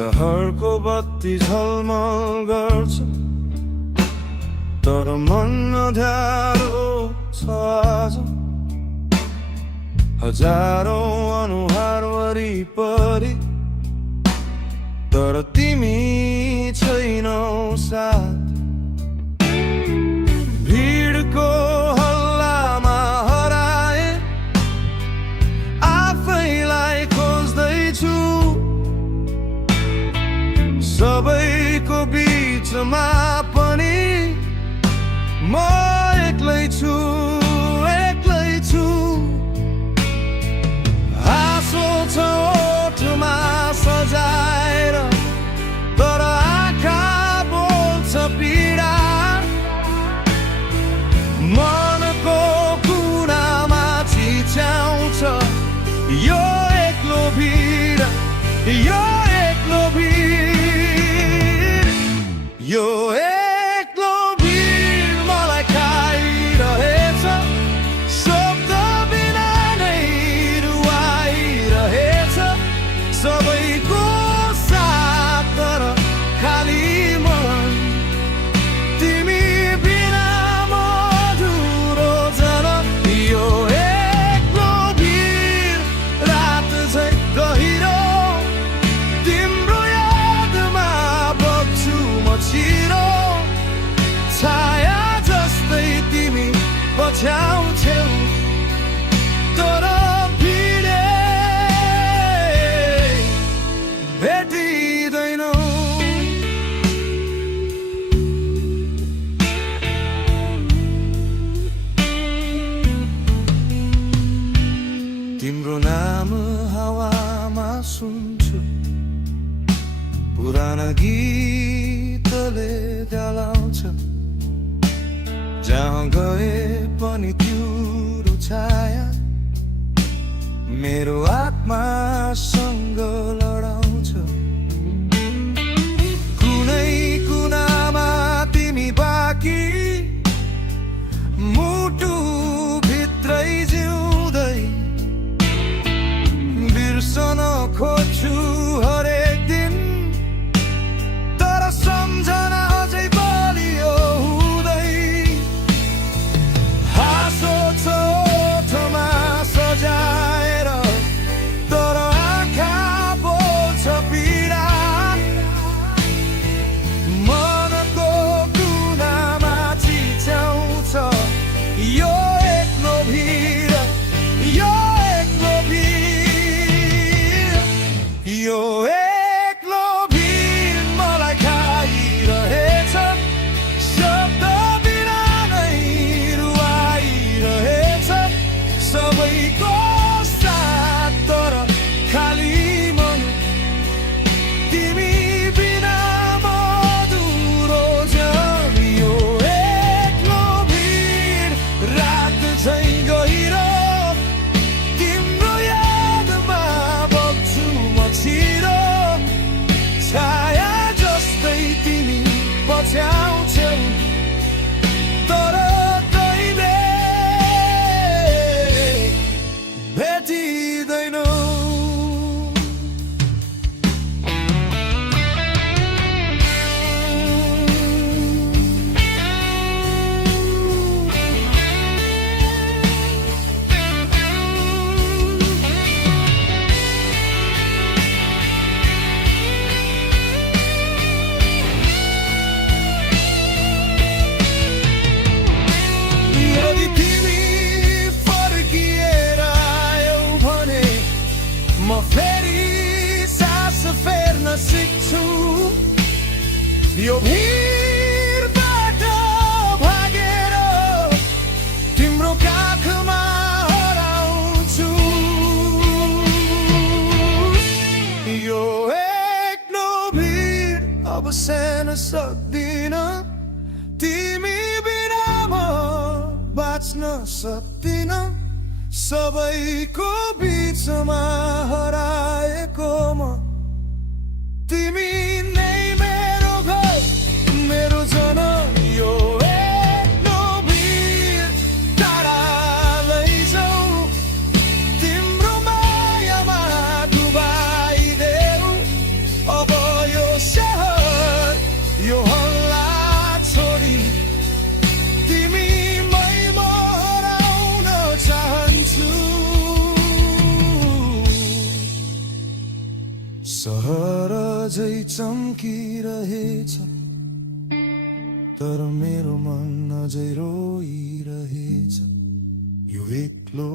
सहरको बत्ती झलमल गर्छ तर मन अँध्यारो छ आज। हजारौं अनुहार वरिपरि तर तिमी छैनौ साथ। भिडको हल्लामा हराए आफैलाई खोज्दैछु, सबैको बीचमा पनि म एक्लै छु, एक्लै छु। हाँसो छ ओठमा सजाएर तर आँखा बोल्छ पीडा। मनको कुनामा चिच्याउँछ यो एक्लो भिड, यो एक्लो भिड, यो एक्लो भिड मलाई खाइरहेछ। शब्द बिना नै रुवाइरहेछ सबैको साथ तर खाली मन। तिमी बिना म अधुरो जन, यो एक्लो भिड रात झै गहिरो। तिम्रो यादमा बग्छु म छिरो, छाया जस्तै तिमी पछ्याउँछौ तर भिडे भेटिँदैनौ। तिम्रो नाम हावामा सुन्छु, पुराना गीतले जलाउँछ। जहाँ गए पनि तिम्रो छाया मेरो आत्मासँग लडाउँछ। कुनै कुनामा तिमी बाँकी, मुटु भित्रै जिउँदै बिर्सन खोज्छु हरेक दिन तर सम्झना अझै बलियो हुँदै। हाँसो छ ओठमा सजाएर तर आँखा बोल्छ पीडा। मनको कुनामा चिच्याउँछ यो एक्लो भिड, यो एक्लो भिड, यो एक्लो भिड मलाई खाइरहेछ। शब्द बिना नै रुवाइरहेछ सबैको साथ तर खाली मन। तिमी बिना म अधुरो जन, यो एक्लो भिड रात झै गहिरो। तिम्रो यादमा बग्छु म छिरो, छाया जस्तै तिमी पछ्याउँछौ तर कहिले भेटिँदैनौ। यदि तिमी फर्किएर आयौ भने म फेरि सास फेर्न सिक्छु। यो भिडबाट भागेर तिम्रो काखमा हराउँछु। यो एक्लो भिड अब सहन सक्दिन, तिमी बिना म बाँच्न सक्दिन। सबैको बीचमा हराएको म, तिमी नै मेरो घर, मेरो जन। यो एक्लो भिड टाढा लैजाऊ, तिम्रो मायामा डुबाइदेऊ अब। अझै चम्किरहेछ तर मेरो मन अझै रोइरहेछ यो एक्लो